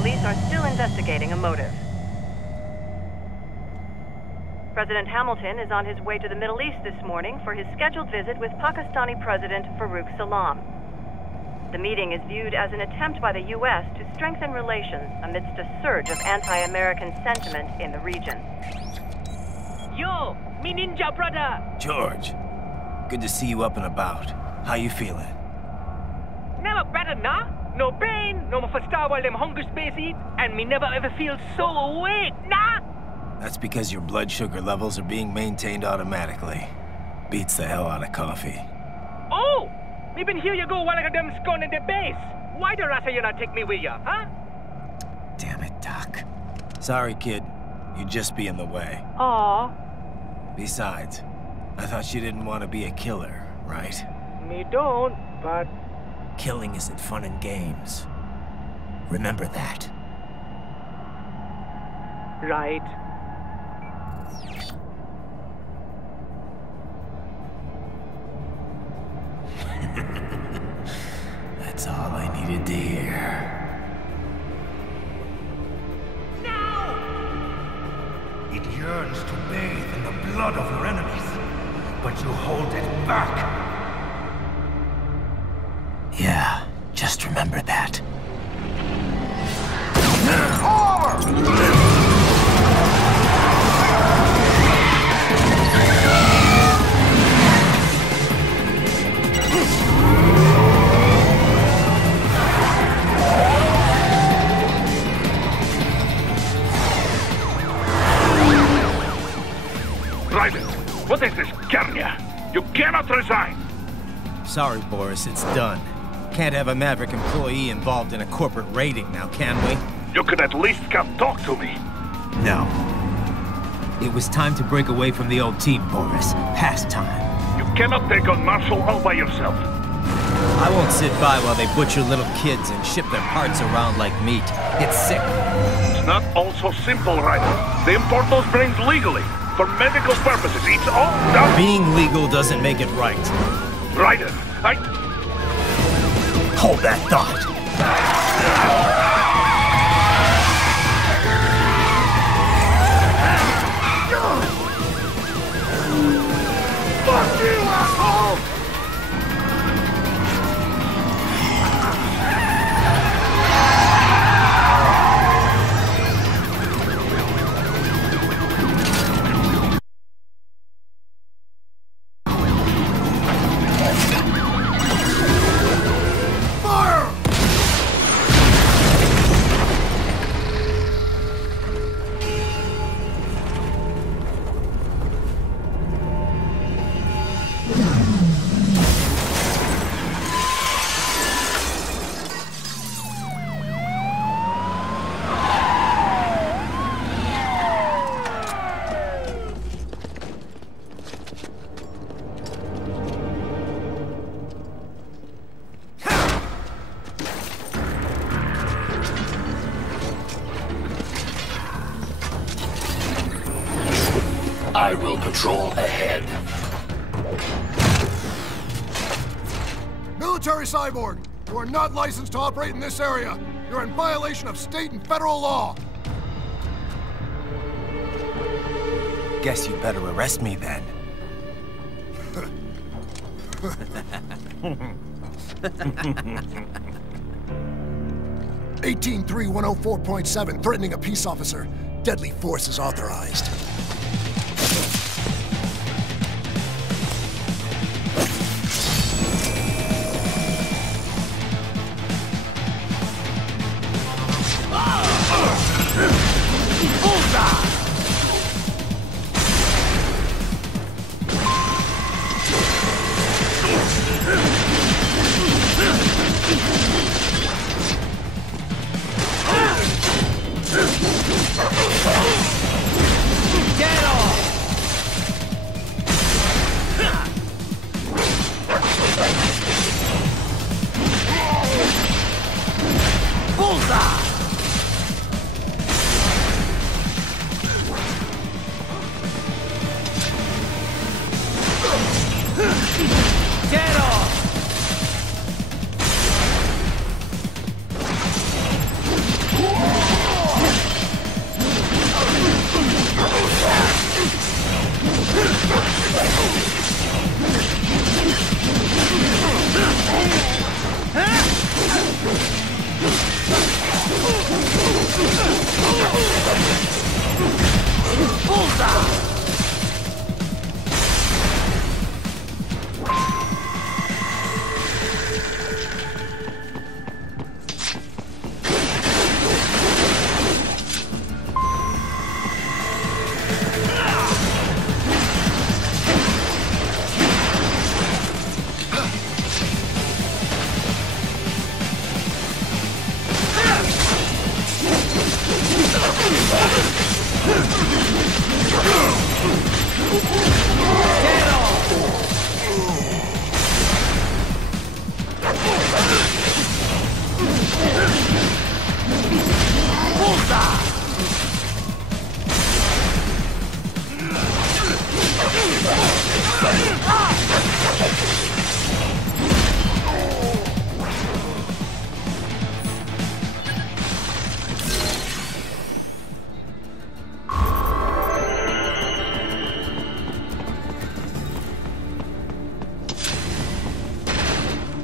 Police are still investigating a motive. President Hamilton is on his way to the Middle East this morning for his scheduled visit with Pakistani President Farouk Salam. The meeting is viewed as an attempt by the U.S. to strengthen relations amidst a surge of anti-American sentiment in the region. Yo, me ninja brother! George, good to see you up and about. How you feeling? Never better, nah? No pain, no more starve while them hunger space eat, and me never ever feel so awake, nah? That's because your blood sugar levels are being maintained automatically. Beats the hell out of coffee. Oh! Me been here you go while I got them scone in the base. Why the rasa you not take me with ya, huh? Damn it, Doc. Sorry, kid. You'd just be in the way. Aw. Besides, I thought you didn't want to be a killer, right? Me don't, but... Killing isn't fun and games. Remember that. Right. That's all I needed to hear. Now! It yearns to bathe in the blood of your enemies, but you hold it back. Yeah, just remember that. Raiden, what is this, Garnia? You cannot resign! Sorry, Boris, it's done. Can't have a Maverick employee involved in a corporate raiding now, can we? You could at least come talk to me. No. It was time to break away from the old team, Boris. Past time. You cannot take on Marshall all by yourself. I won't sit by while they butcher little kids and ship their parts around like meat. It's sick. It's not all so simple, Raiden. They import those brains legally. For medical purposes, it's all done. Being legal doesn't make it right. Raiden, Hold that thought. Fuck you, asshole! I will patrol ahead. Military Cyborg, you are not licensed to operate in this area. You're in violation of state and federal law. Guess you better arrest me then. 18-3104.7, threatening a peace officer. Deadly force is authorized.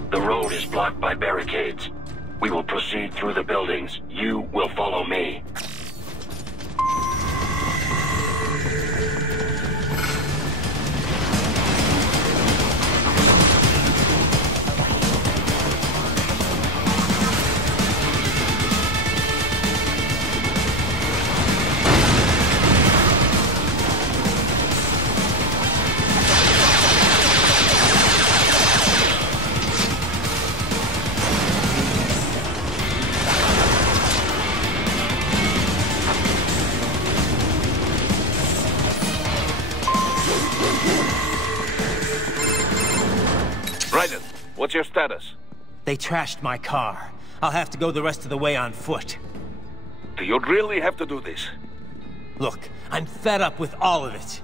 The road is blocked by barricades. We will proceed through the buildings. You will follow me. Raiden, what's your status? They trashed my car. I'll have to go the rest of the way on foot. Do you really have to do this? Look, I'm fed up with all of it.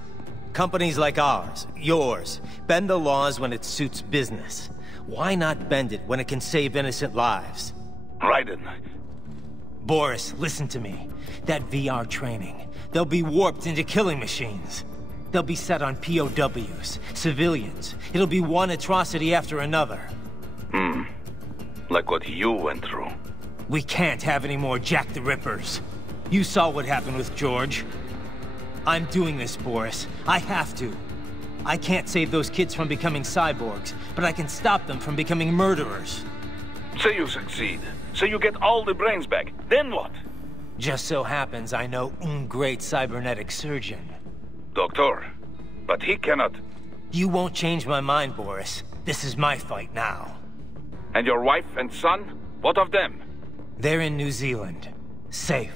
Companies like ours, yours, bend the laws when it suits business. Why not bend it when it can save innocent lives? Raiden. Boris, listen to me. That VR training, they'll be warped into killing machines. They'll be set on POWs, civilians. It'll be one atrocity after another. Like what you went through. We can't have any more Jack the Rippers. You saw what happened with George. I'm doing this, Boris. I have to. I can't save those kids from becoming cyborgs, but I can stop them from becoming murderers. Say you succeed. Say you get all the brains back. Then what? Just so happens I know un great cybernetic surgeon. Doctor, but he cannot... You won't change my mind, Boris. This is my fight now. And your wife and son? What of them? They're in New Zealand. Safe.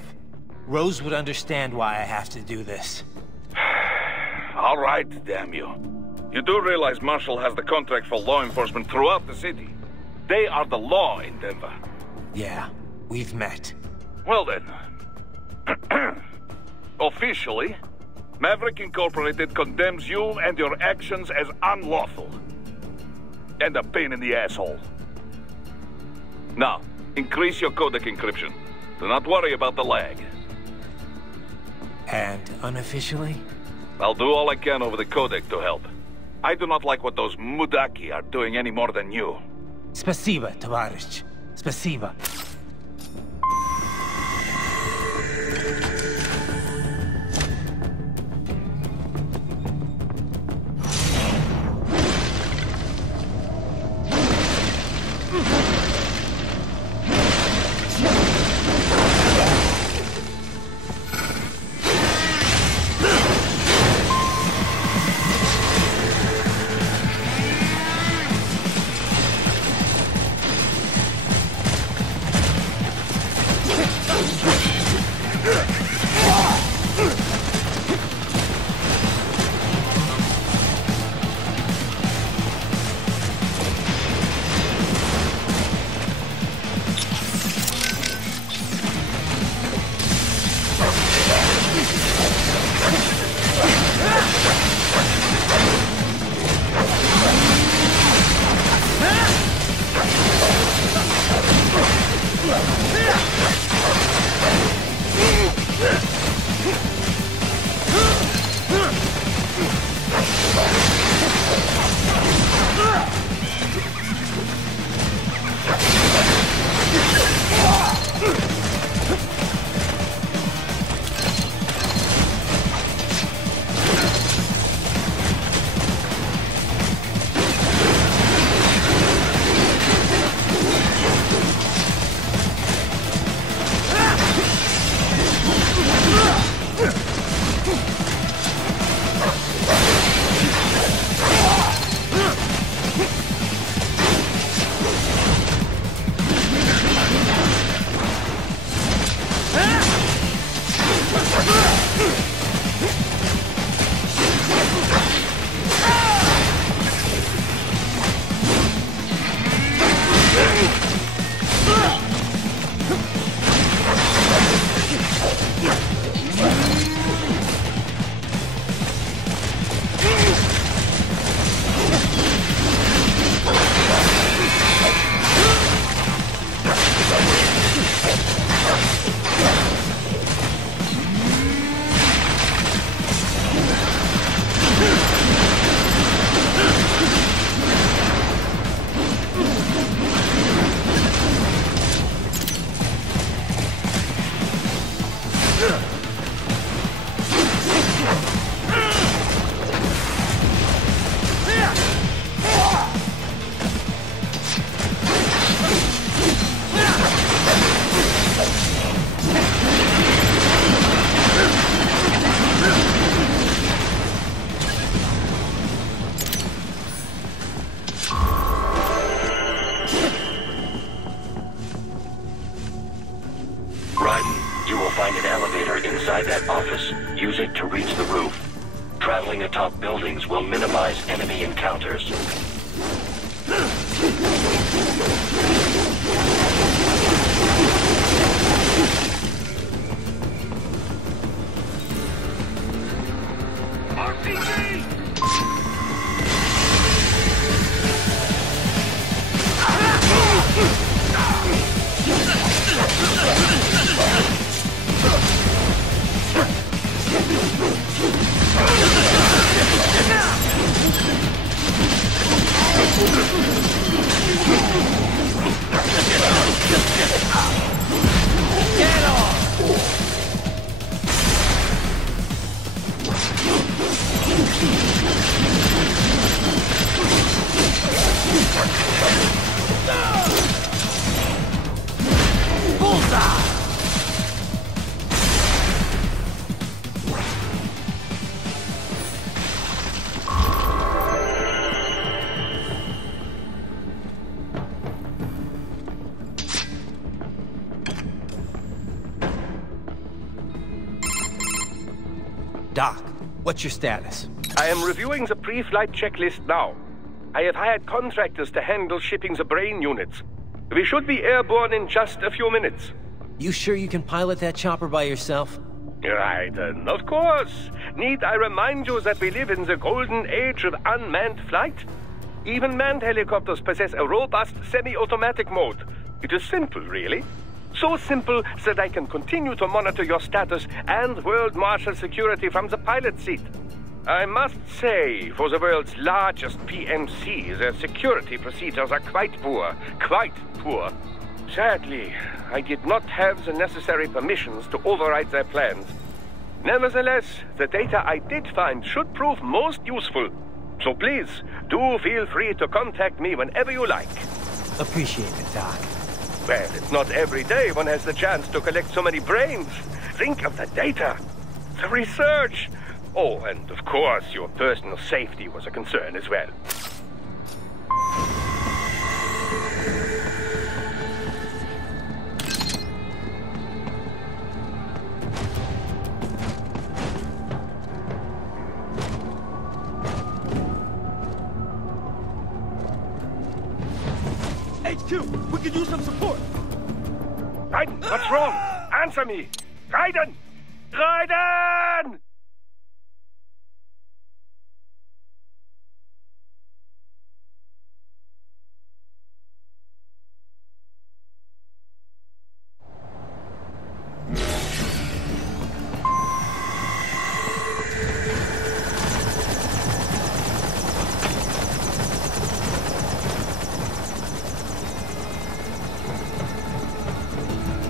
Rose would understand why I have to do this. All right, damn you. You do realize Marshall has the contract for law enforcement throughout the city. They are the law in Denver. Yeah, we've met. Well then. Officially, Maverick Incorporated condemns you and your actions as unlawful. And a pain in the asshole. Now, increase your codec encryption. Do not worry about the lag. And unofficially? I'll do all I can over the codec to help. I do not like what those Mudaki are doing any more than you. Spasiba, Tavarish. Spasiba. You will find an elevator inside that office. Use it to reach the roof. Traveling atop buildings will minimize enemy encounters. Doc, what's your status? I am reviewing the pre-flight checklist now. I have hired contractors to handle shipping the brain units. We should be airborne in just a few minutes. You sure you can pilot that chopper by yourself? Right, of course. Need I remind you that we live in the golden age of unmanned flight? Even manned helicopters possess a robust semi-automatic mode. It is simple, really. So simple that I can continue to monitor your status and World Marshal security from the pilot seat. I must say, for the world's largest PMC, their security procedures are quite poor. Quite poor. Sadly, I did not have the necessary permissions to override their plans. Nevertheless, the data I did find should prove most useful. So please, do feel free to contact me whenever you like. Appreciate it, Doc. Well, it's not every day one has the chance to collect so many brains. Think of the data, the research. Oh, and of course, your personal safety was a concern as well. HQ, we could use some support. Raiden, what's wrong? Answer me! Raiden! Raiden!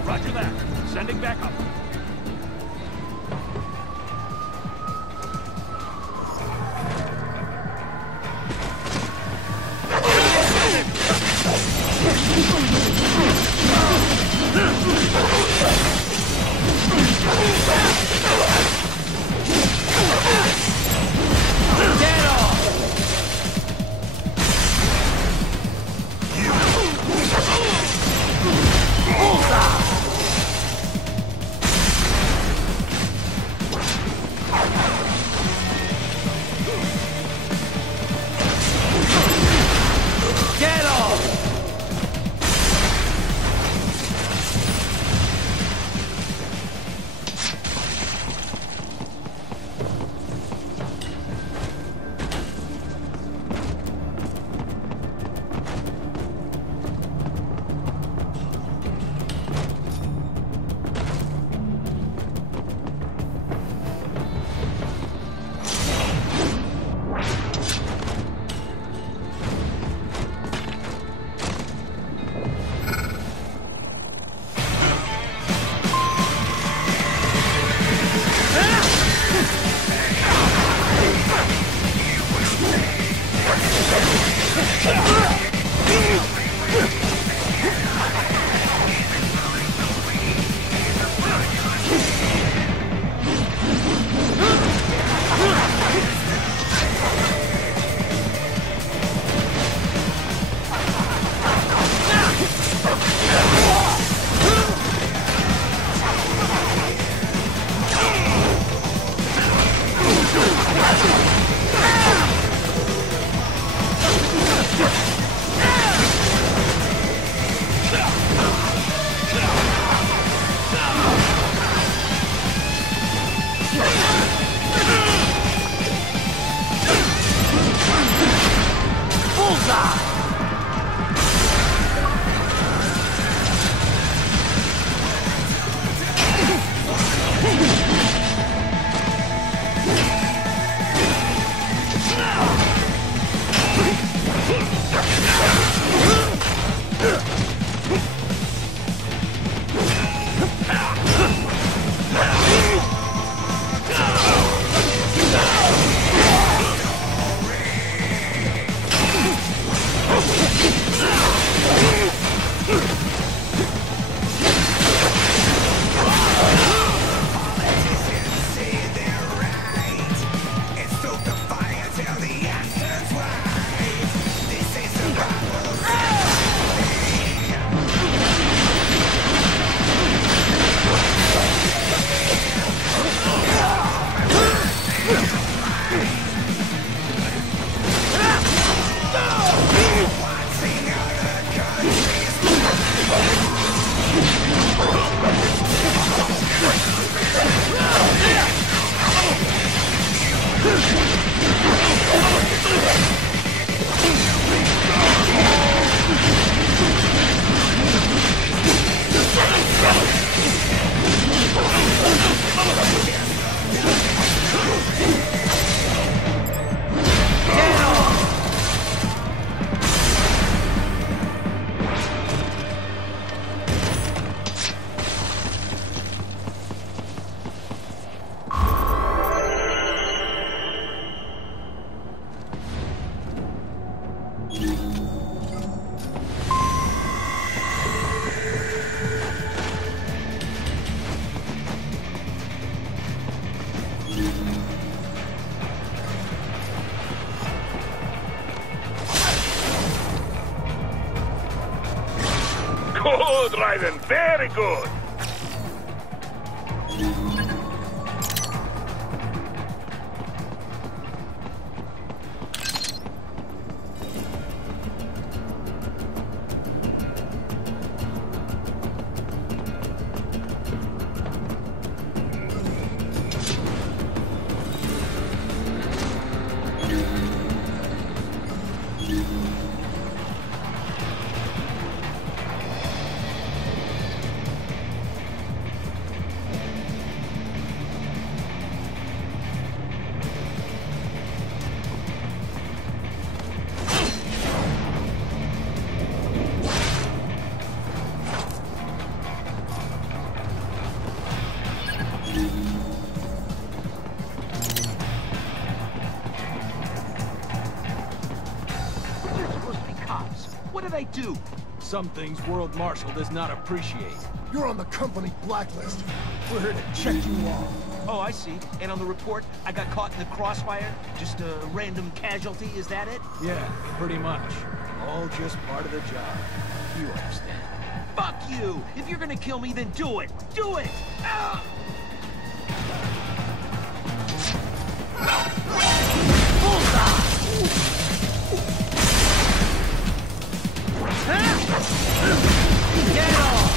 Roger that. Sending backup. Why then, very good. What do they do? Some things World Marshal does not appreciate. You're on the company blacklist. We're here to check you off. Oh, I see. And on the report, I got caught in the crossfire? Just a random casualty, is that it? Yeah, pretty much. All just part of the job. You understand. Fuck you! If you're gonna kill me, then do it! Do it! Ah! Get off!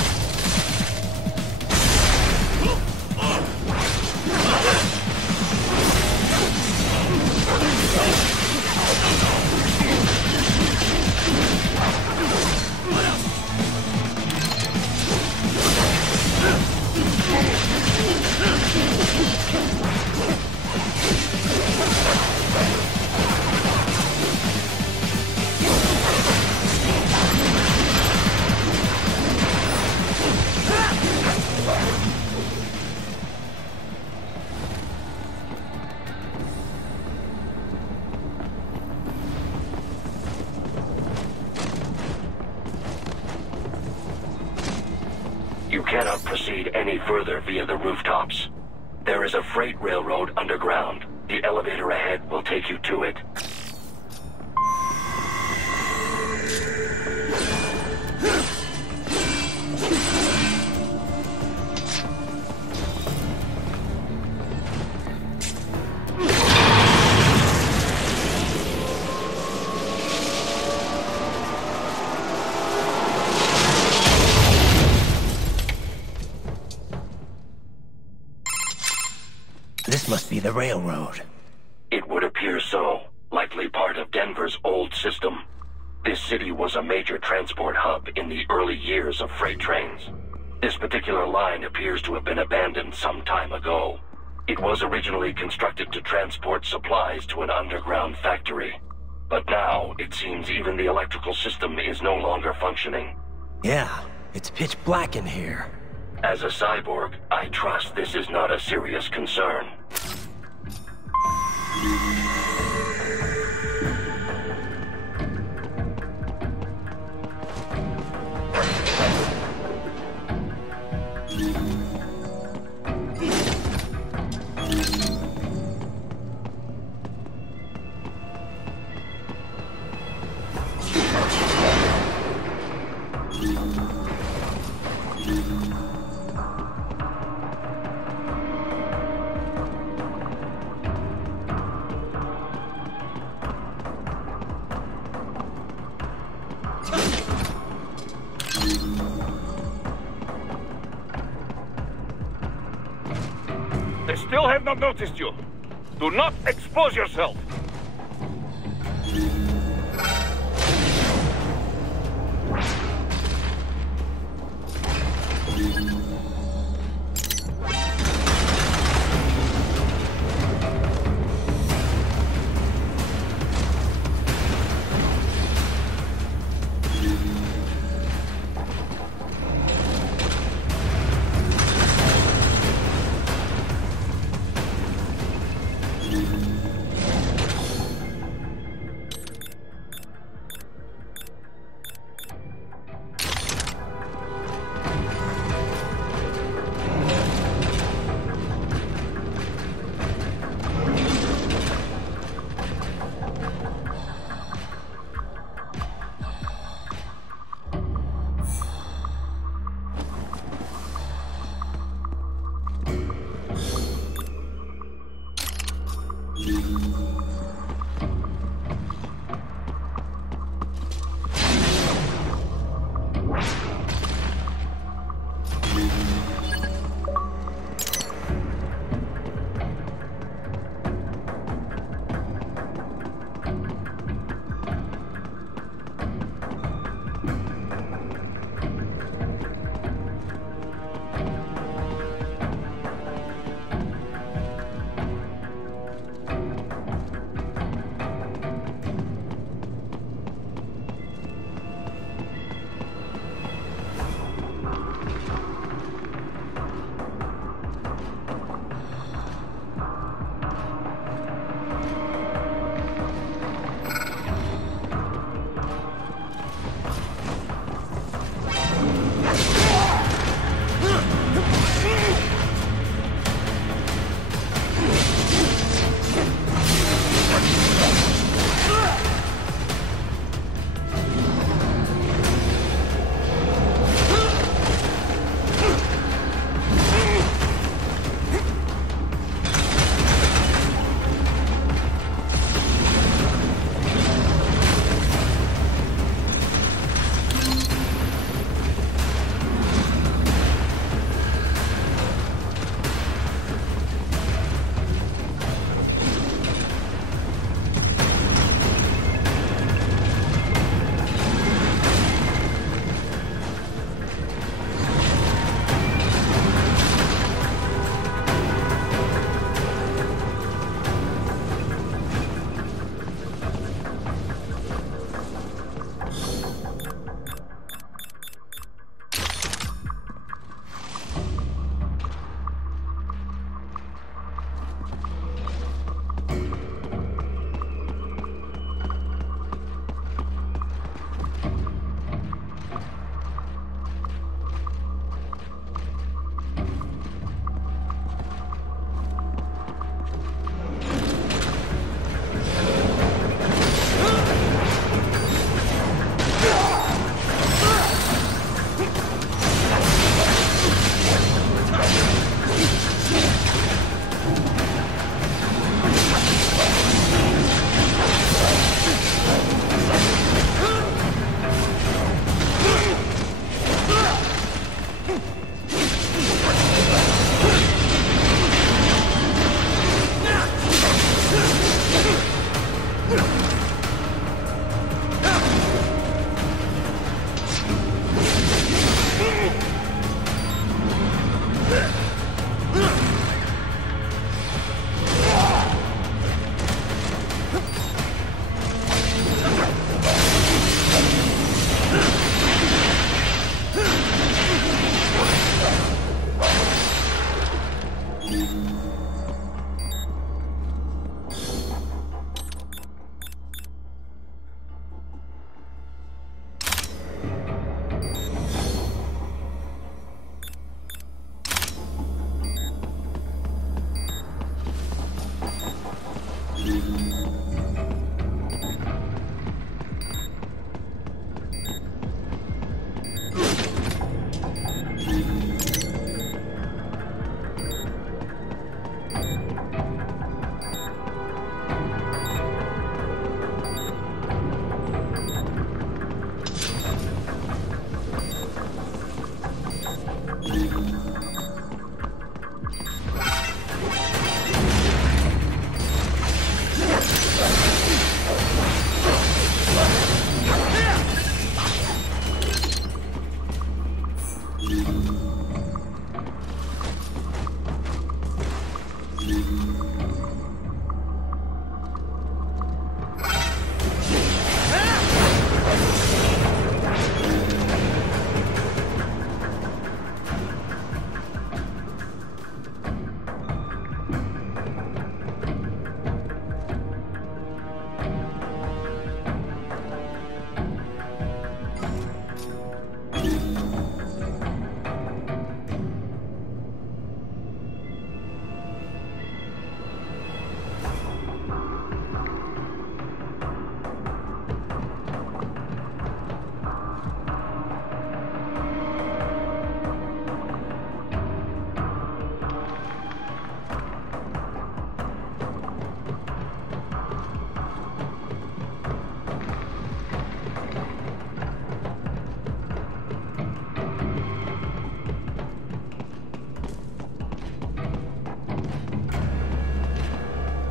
You cannot proceed any further via the rooftops. There is a freight railroad underground. The elevator ahead will take you to it. This must be the railroad. It would appear so. Likely part of Denver's old system. This city was a major transport hub in the early years of freight trains. This particular line appears to have been abandoned some time ago. It was originally constructed to transport supplies to an underground factory. But now, it seems even the electrical system is no longer functioning. Yeah, it's pitch black in here. As a cyborg, I trust this is not a serious concern. They still have not noticed you. Do not expose yourself.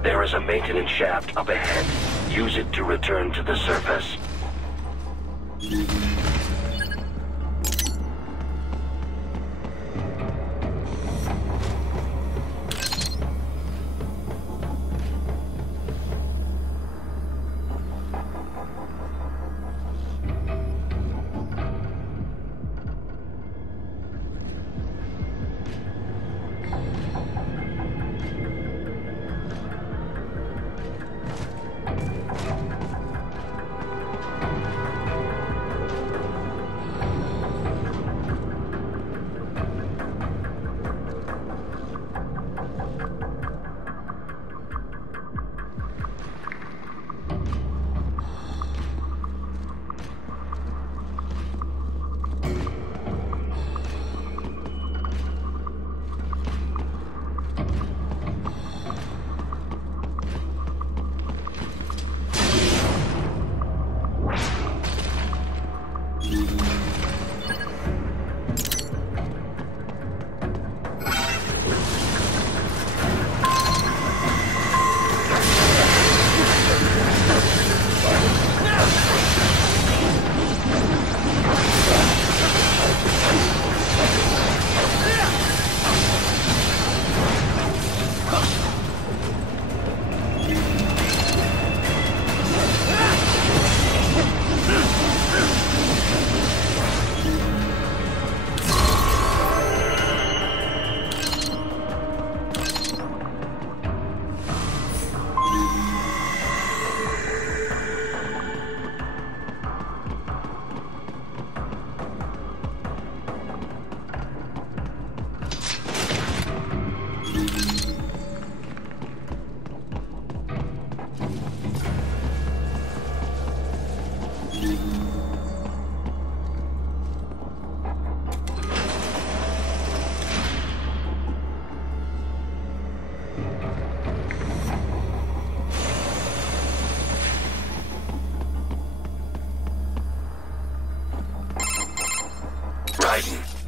There is a maintenance shaft up ahead. Use it to return to the surface.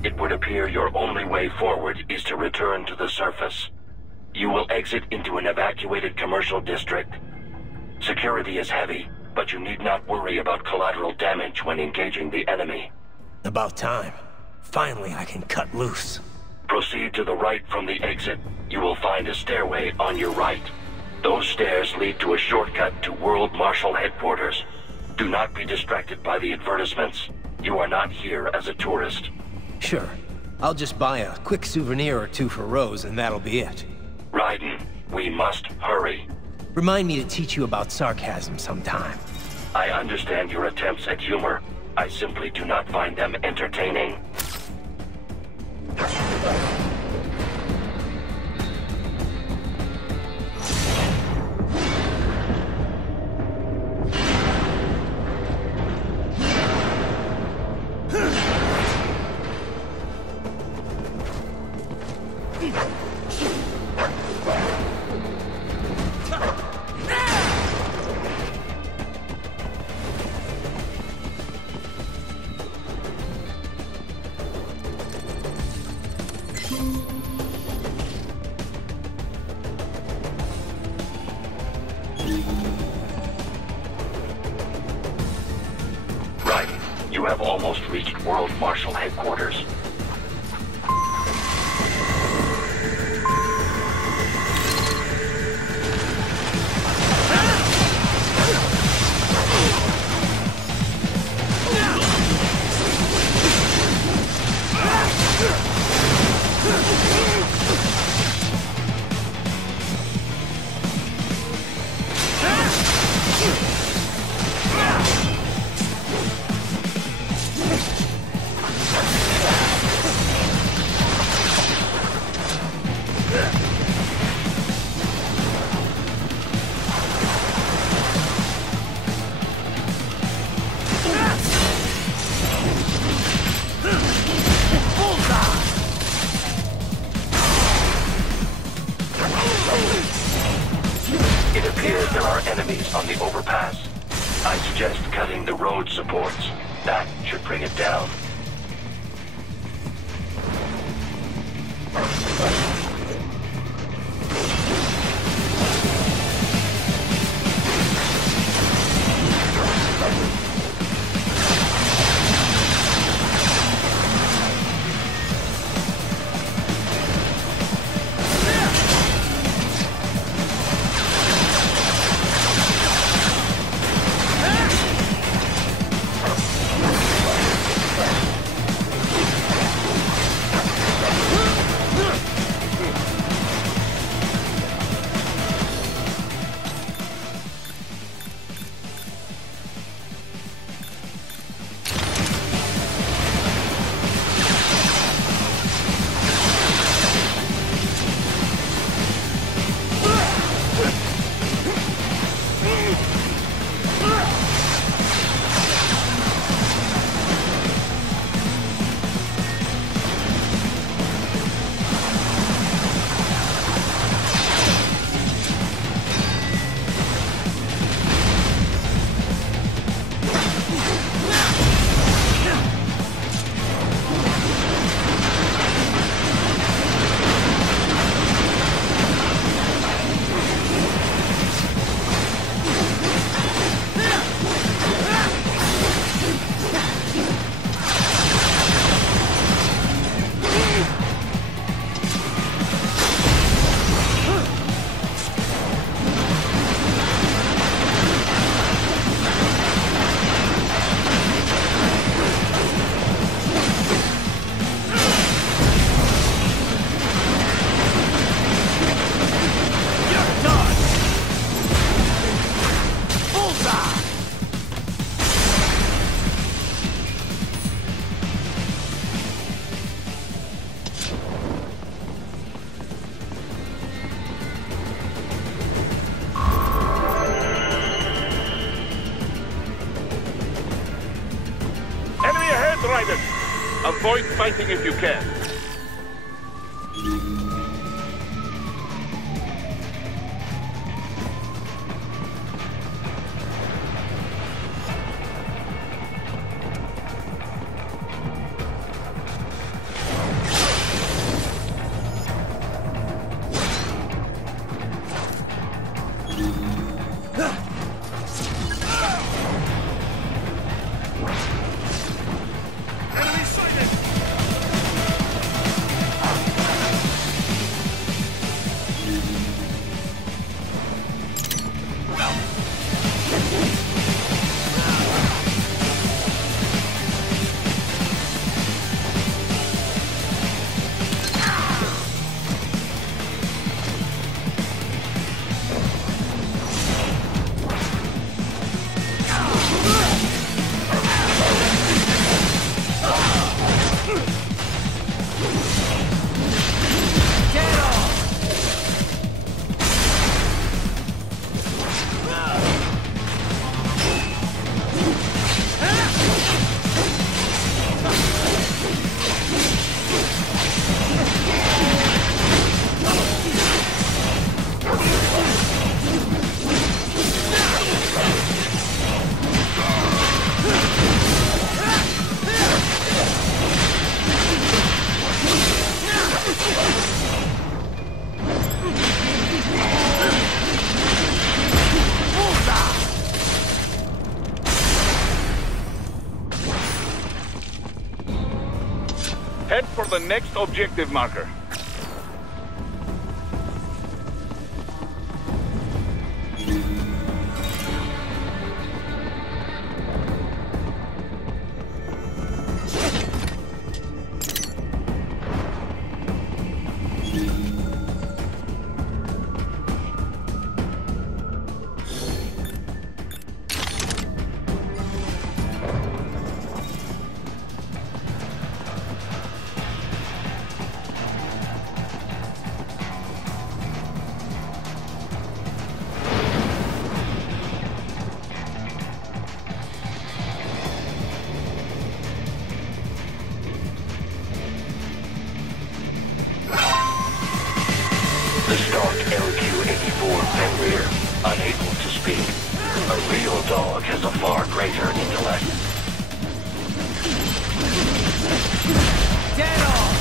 It would appear your only way forward is to return to the surface. You will exit into an evacuated commercial district. Security is heavy, but you need not worry about collateral damage when engaging the enemy. About time. Finally, I can cut loose. Proceed to the right from the exit. You will find a stairway on your right. Those stairs lead to a shortcut to World Marshal Headquarters. Do not be distracted by the advertisements. You are not here as a tourist. Sure. I'll just buy a quick souvenir or two for Rose, and that'll be it. Raiden, we must hurry. Remind me to teach you about sarcasm sometime. I understand your attempts at humor. I simply do not find them entertaining. Right. You have almost reached World Marshal Headquarters. It appears there are enemies on the overpass. I suggest cutting the road supports. That should bring it down. Avoid fighting if you can. Head for the next objective marker. The stock LQ-84 Fenrir, unable to speak. A real dog has a far greater intellect. Dead on!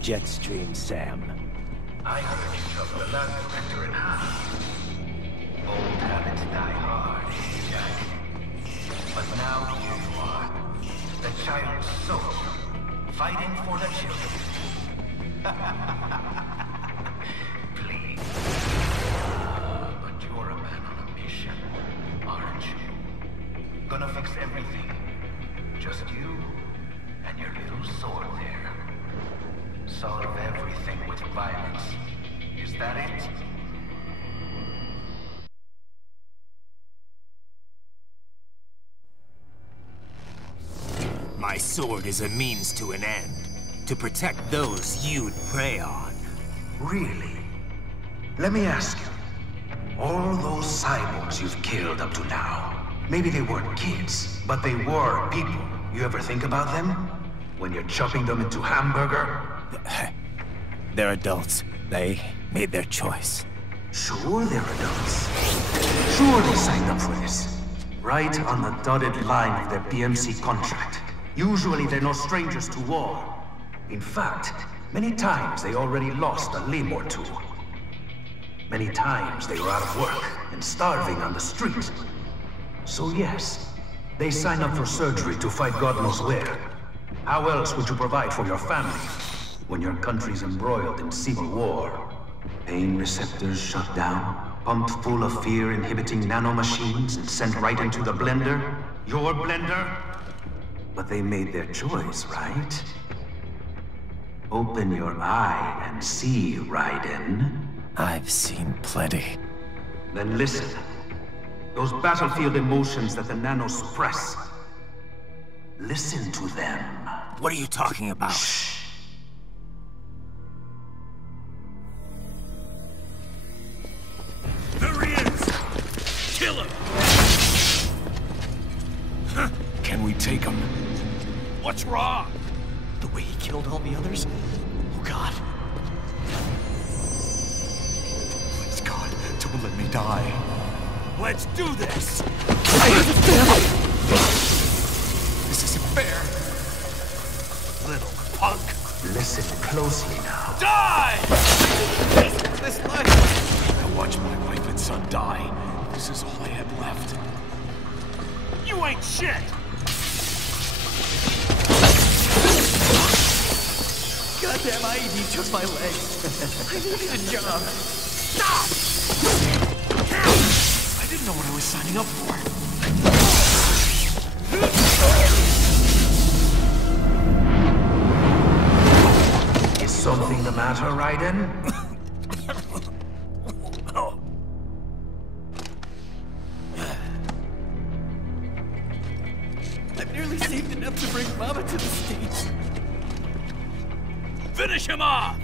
Jetstream, Sam. I heard you chopped the land director in half. Old habits die hard, Jack. But now here you are, the child soldier, fighting for the children. Please. But you're a man on a mission, aren't you? Gonna fix everything. Just you and your little sword there. Solve everything with violence. Is that it? My sword is a means to an end. To protect those you'd prey on. Really? Let me ask you. All those cyborgs you've killed up to now, maybe they weren't kids, but they were people. You ever think about them? When you're chopping them into hamburger? They're adults. They made their choice. Sure they're adults. Sure they signed up for this. Right on the dotted line of their BMC contract. Usually they're no strangers to war. In fact, many times they already lost a limb or two. Many times they were out of work and starving on the street. So yes, they sign up for surgery to fight God knows where. How else would you provide for your family when your country's embroiled in civil war? Pain receptors shut down, pumped full of fear-inhibiting nanomachines and sent right into the blender? Your blender? But they made their choice, right? Open your eye and see, Raiden. I've seen plenty. Then listen. Those battlefield emotions that the nanos suppress. Listen to them. What are you talking about? Shh. There he is! Kill him! Can we take him? What's wrong? The way he killed all the others? Oh, God. Please, God, don't let me die. Let's do this! This isn't fair. Little punk. Listen closely now. Die! This life. I watched my wife and son die. This is all I had left. You ain't shit! Goddamn IED took my legs. I needed a job. Stop! I didn't know what I was signing up for. Is something the matter, Raiden? I've nearly saved enough to bring Mama to the States. Finish him off!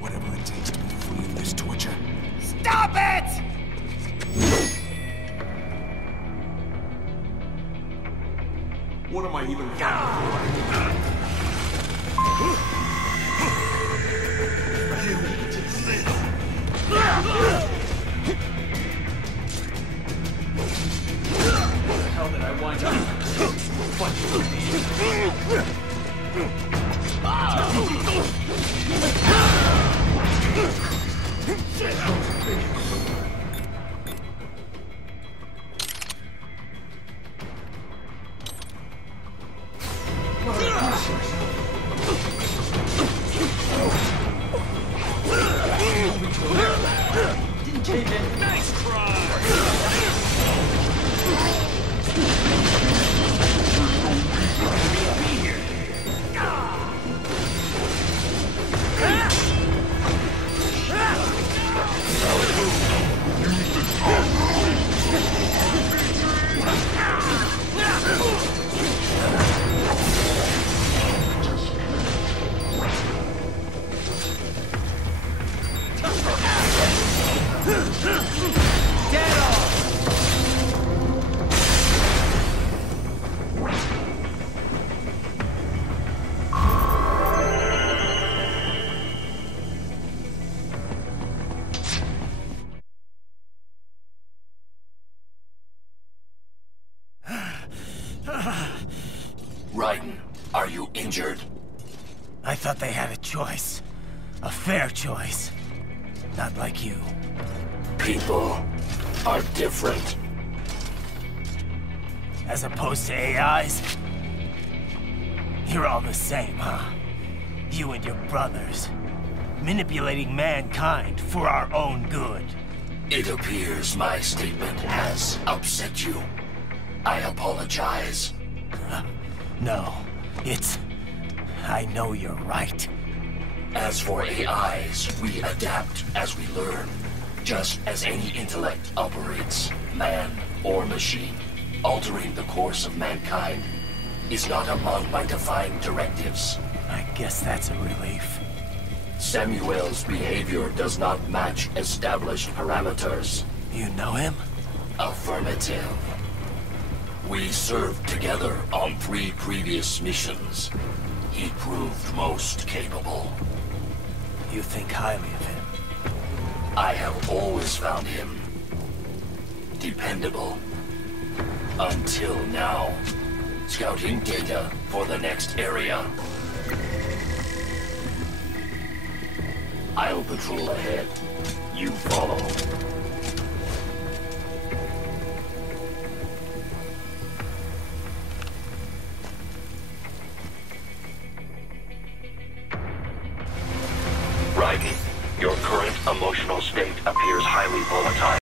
Whatever it takes to be free of this torture. Stop it! What am I even fighting What the hell did I wind up? Didn't cave in. Nice try! Raiden, are you injured? I thought they had a choice. A fair choice. Not like you. People are different. As opposed to AIs? You're all the same, huh? You and your brothers. Manipulating mankind for our own good. It appears my statement has upset you. I apologize. No, it's... I know you're right. As for AIs, we adapt as we learn. Just as any intellect operates, man or machine. Altering the course of mankind is not among my defined directives. I guess that's a relief. Samuel's behavior does not match established parameters. You know him? Affirmative. We served together on 3 previous missions. He proved most capable. You think highly of him? I have always found him dependable. Until now. Scouting data for the next area. I'll patrol ahead. You follow. Raiden, your current emotional state appears highly volatile.